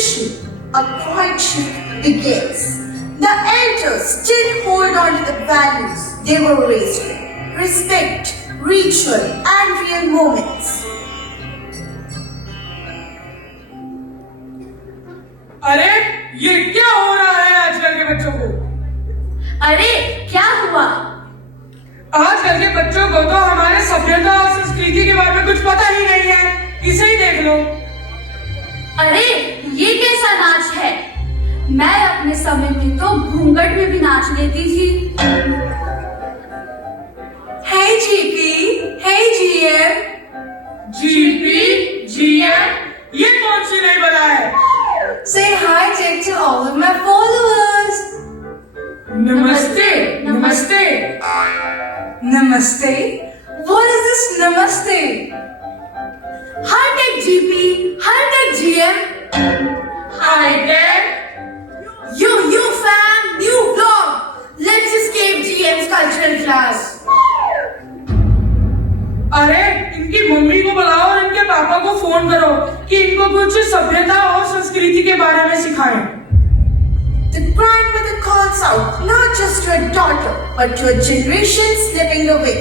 transition, a quiet shift begins. The elders still hold on to the values they were raised with: respect, ritual, and real moments. अरे ये क्या हो रहा है आजकल के बच्चों को? अरे क्या हुआ? आजकल के बच्चों को तो हमारे सभ्यता और संस्कृति के बारे में कुछ पता ही नहीं है। इसे ही देख लो। अरे ये कैसा नाच है? मैं अपने समय में तो घूंघट में भी नाच लेती थी। Hey GP, hey GM. GP, GM, ये कौन सी नई बला है? Say hi Jack to all of my followers. नमस्ते, नमस्ते। Namaste? What is this namaste? Hi Tech GP, hi Tech GM. Hi tech. Yo fam, new vlog. Let's escape GM's cultural class. अरे इनकी mummy को बुलाओ और इनके पापा को फोन करो कि इनको कुछ सभ्यता और संस्कृति के बारे में सिखाएं। The grandmother calls out not just to her daughter but to a generation slipping away.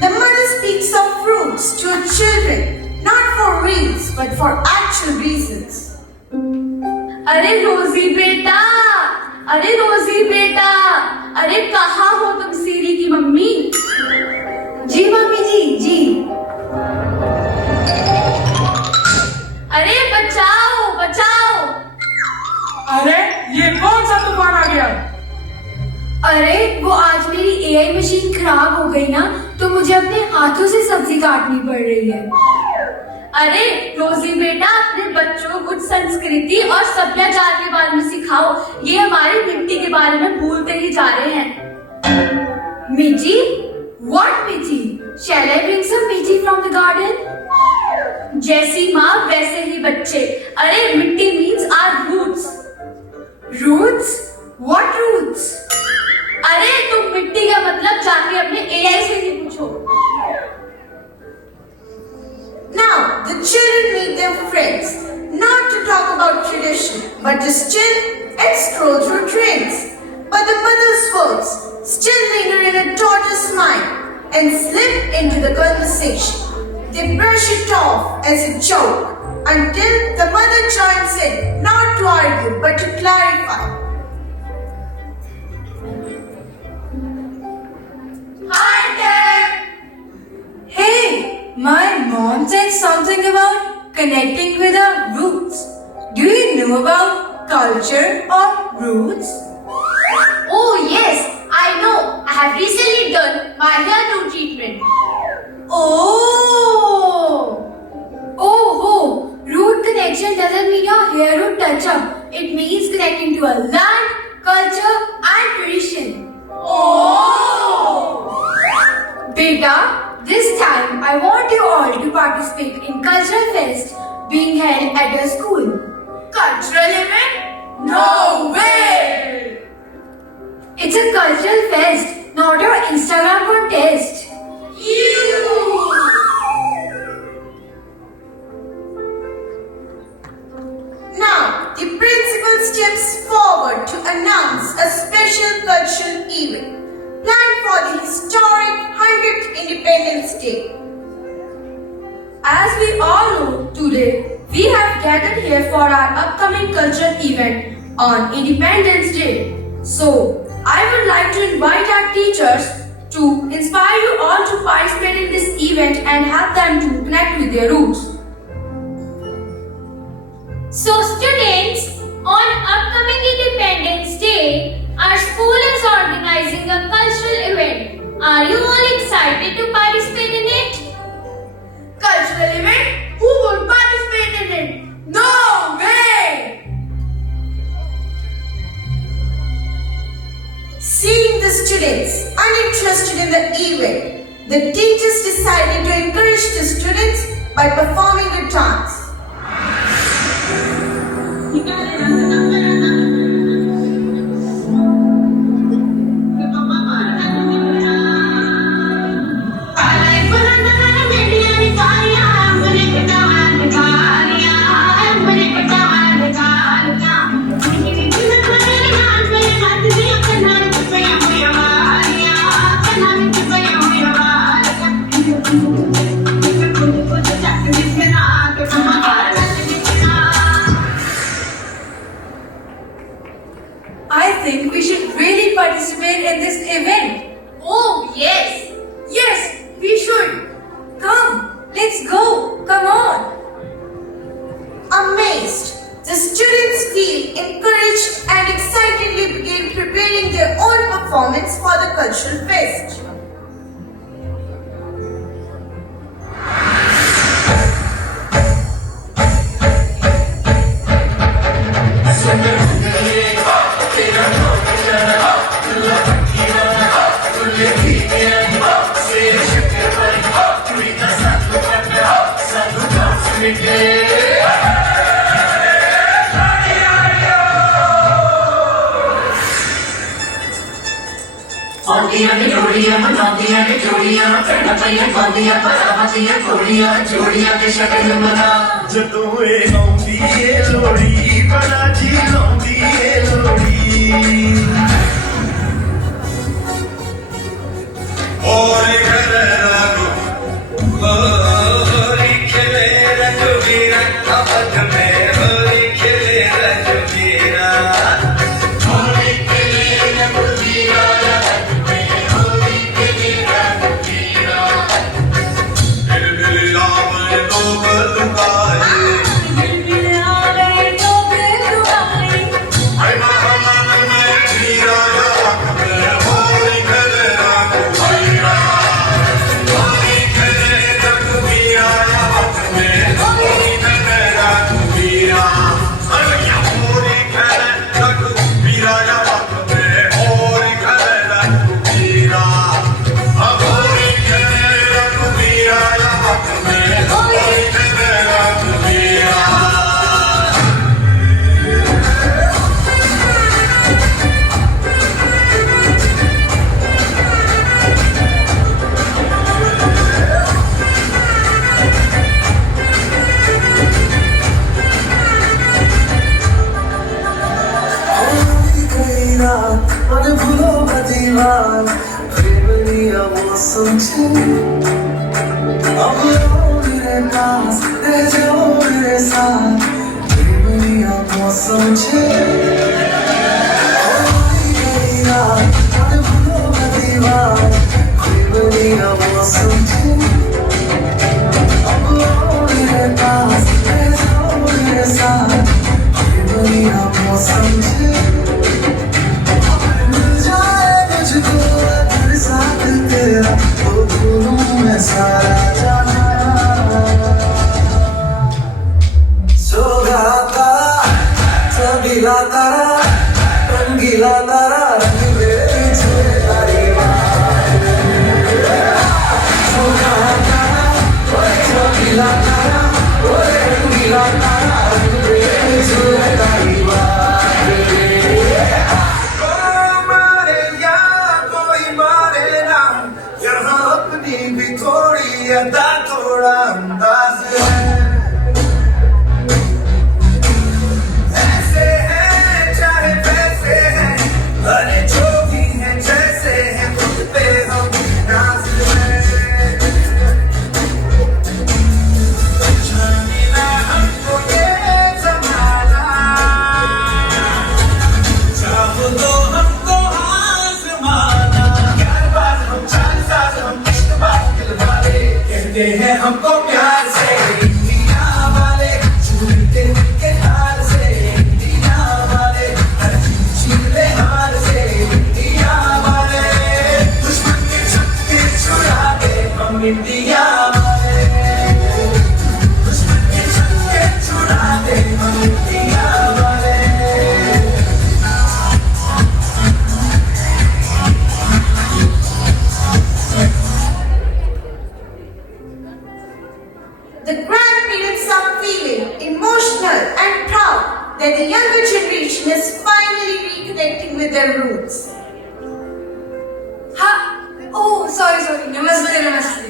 The mother speaks of roots to her children, not for reels but for actual reasons. अरे रोजी बेटा, अरे रोजी बेटा, अरे कहाँ हो तुम सीरी की मम्मी? जी मम्मी जी। अरे बचाओ बचाओ। अरे ये कौन सा तूफान आ गया? अरे वो आज मेरी AI मशीन खराब हो गई ना, तो मुझे अपने हाथों से सब्जी काटनी पड़ रही है। अरे रोजी बेटा, अपने बच्चों को कुछ संस्कृति और सभ्याचार के बारे में सिखाओ। ये हमारी मिट्टी के बारे में भूलते ही जा रहे हैं। मिट्टी? What मिट्टी? Shall I bring some मिट्टी from the garden? जैसी माँ वैसे ही बच्चे। अरे मिट्टी means our roots. Roots? What roots? अरे तुम मिट्टी का मतलब जाके अपने AI से ही पूछो। Now the children meet their friends, not to talk about tradition, but to chill and scroll through trends. But the mother's words still linger in a daughter's mind and slip into the conversation. They brush it off as a joke until the mother joins in, not to argue but to clarify. Hi there. Hey, my mom said something about connecting with our roots. Do you know about culture or roots? Oh yes, I know. I have recently done my hair root treatment. Root connection doesn't mean your hair root touch up. It means connecting to a land, culture and tradition. Beta, this time I want you all to participate in Cultural Fest being held at your school. Cultural event? No way! It's a cultural fest, not your Instagram contest. Now, the principal steps forward to announce a special cultural event planned for the historic 100th Independence Day. As we all know, today we have gathered here for our upcoming cultural event on Independence Day. So, I would like to invite our teachers to inspire you all to participate in this event and help them to connect with their roots. So students, on upcoming Independence Day, our school is organizing a cultural event. Are you all excited to participate in it? Cultural event? Who would participate in it? No way! Seeing the students uninterested in the event, the teachers decided to encourage the students by performing a dance. cultural fest. जोड़ियां मनादियां ने जोड़ियां नपैया गादियां परावतियां जोड़ियां जोड़ियां के शगन मना जदों ए आउंदी ए लोड़ी बड़ा जी लाउंदी ए लोड़ी और घर रागो और खेले रघुवीरा अवध में होली खेले रघुवीरा होली खेले रघुवीरा अब मेरे पास रह जाओ मेरे साथ प्रेमिया मौसम छे भूलो दीवार प्रेमिया मौसम छे अब मेरे पास रह जाओ मेरे साथ प्रेमिया मौसम छे मिल जाए मुझको अगर साथ तेरा तो भूलूं मैं सारा रंगीला तारा रंग दे छुए तारी बात रंगीला तारा रंग दे छुए तारी बात मारे या कोई मारे ना यहाँ अपनी भी थोड़ी अदा थोड़ा अंदाज है हमको प्यार से इंडिया वाले झूलते के हार से इंडिया वाले हर चीले हार से इंडिया वाले दुश्मन के छक्के छुड़ा दे हम इंडिया वाले दुश्मन के छक्के छुड़ा दे हम इंडिया वाले The grandparents are feeling emotional and proud that the younger generation is finally reconnecting with their roots. sorry. Namaste.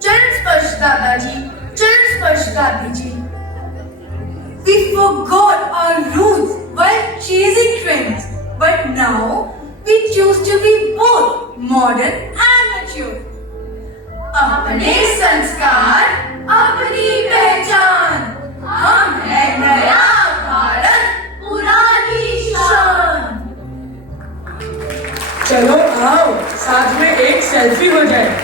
Charan Sparsh Dadaji, Charan Sparsh Dadiji. We forgot our roots while chasing trends, but now we choose to be both modern and mature. अपने संस्कार, अपनी पहचान, हम है नया भारत, पुरानी शान। चलो आओ साथ में एक सेल्फी हो जाए।